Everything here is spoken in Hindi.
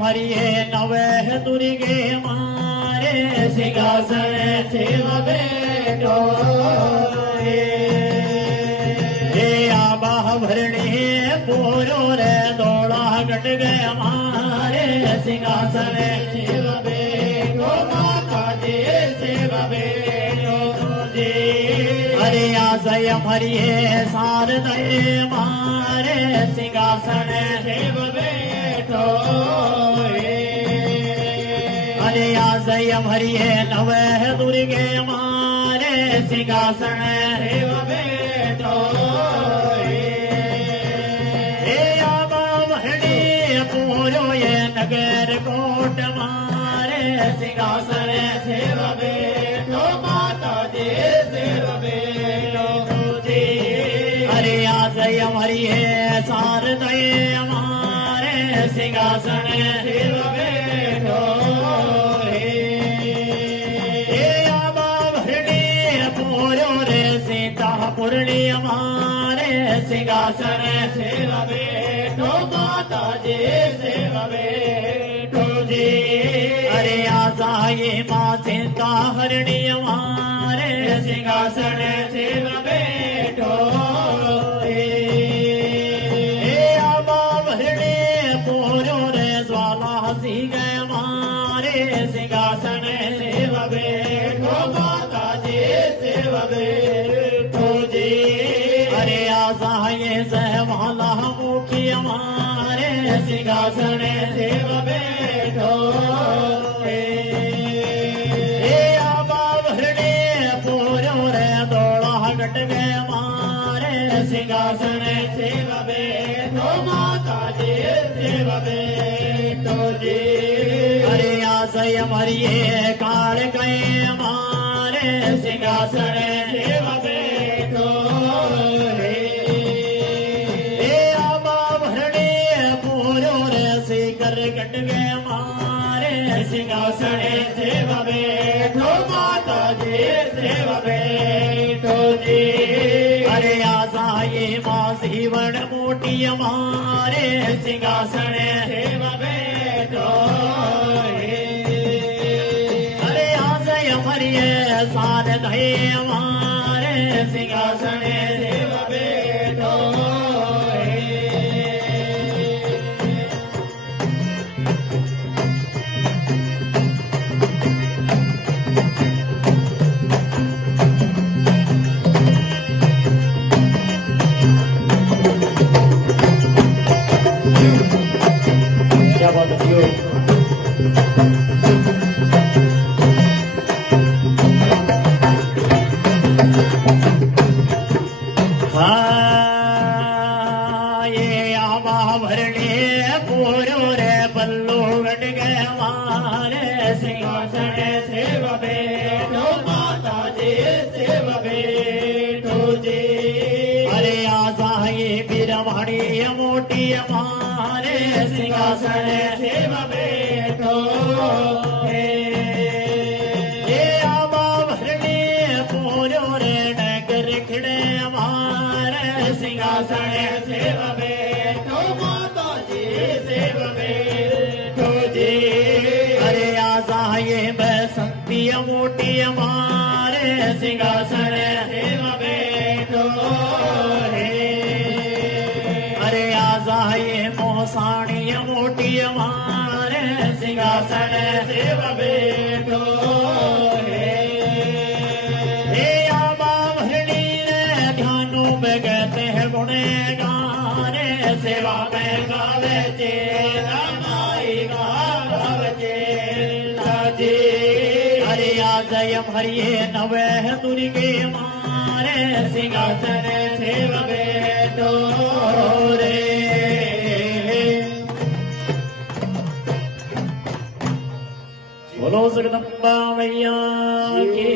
हरिये नवे दुर्गे मारे सिंहासन शिव बैठो हे आबा भरणी पूरो रे दौड़ा गट गए हमारे सिंहासन शिव बैठो माता जी शिव बैठो जी हरे आशय हरिये शारदे मारे सिंहासन शिव बैठो हरे आशय हरिये नवे दुर्गे मारे सिंहासन शिव बैठो हे आबा भरणी पूरो ये नगर कोट मारे सिंहासन शिव बैठो माता जी शिव बैठो जी हरे आशय हरिये शारदे मारे सिंहासन शिव बैठो हे आबा भरणी पूरो रे सीता पूर्णी मारे सिंहासन शिव बैठो माता जी शिव बैठो जी हरे आशा ये माँ सीता हरणी मारे सिंहासन शिव बैठो हे आबा भरणी पूरो रे ज्वाला हसी गए मारे सिंहासन शिव बैठो माता जी शिव बैठो जी हरे आशा ये सहवाला मुखी हमारे सिंहासन शिव बैठो हे आबा भरणी पूरो रे दौड़ा गट गए हमारे सिंहासन शिव बैठो माता जी शिव बैठो जी हरे आशय हरिये काल गए हमारे सिंहासन शिव बैठो हे आबा भरणी पूरो रे सीकर गट गए हमारे सिंहासन शिव बैठो माता जी शिव बैठो जी हरे आशा ये माँ सीवण मोटी हमारे सिंहासन शिव बैठो हरे आशय हरिये शारदे हमारे सिंहासन शिव बैठो क्या बात है हाँ ये आबा भरणी पूरो रे पल्लू गट गए हमारे सिंहासन शिव बैठो माता जी शिव बैठो जी हरे आशा ये बिरवाणी मोटी हमारे सिंहासन शिव बैठो हे आबा भरणी पूरो रे नगर खिड़े हमारे सिंहासन शिव बैठो माता जी शिव बैठो जी हरे आशा ये बसंती मोटी हमारे सिंहासन शिव बैठो हरे आशा ये मोसाणी मोटी हमारे सिंहासन शिव बैठो हे आबा भरणी रे ध्यानों में गते हैं गुणे गाने सेवा में गावे चेला माई गावे चेला जी हरे आशय हरिये नवे दुर्गे मारे सिंहासन शिव बैठो रे बोलो जगदम्बा मैया की